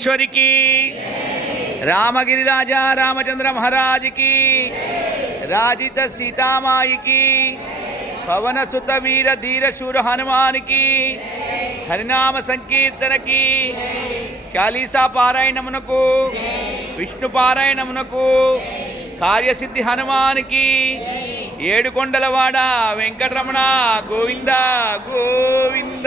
ఈశ్వరికి. రామగిరి రాజా రామచంద్ర మహారాజుకి రాజిత సీతామాయికి పవనసుత వీర ధీర శూర హనుమానికి హరినామ సంకీర్తనకి చాలీసా పారాయణమునకు విష్ణు పారాయణమునకు కార్యసిద్ధి హనుమానికి ఏడుకొండలవాడ వెంకటరమణ గోవింద గోవింద.